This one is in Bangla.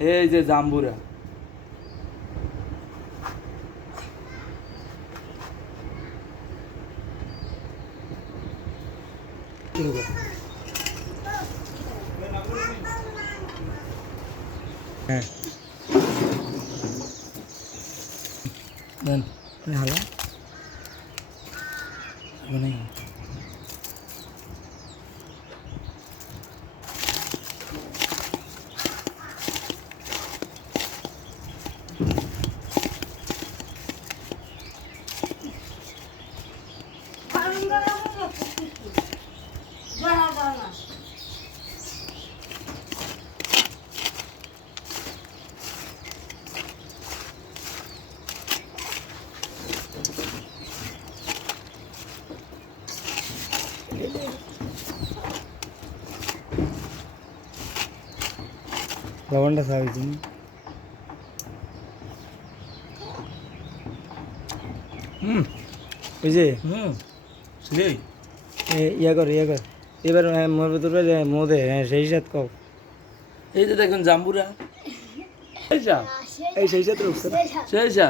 এই যে জাম্বুরা। হ্যাঁ দেন ভালো মানে লবণটা খাওয়াইছি বুঝলি সেই ইয়া কর এবার মোর ভিতরে মোদে সেই সাথে কও এই যে দেখুন জাম্বুরা এই সেই সাথে শেষা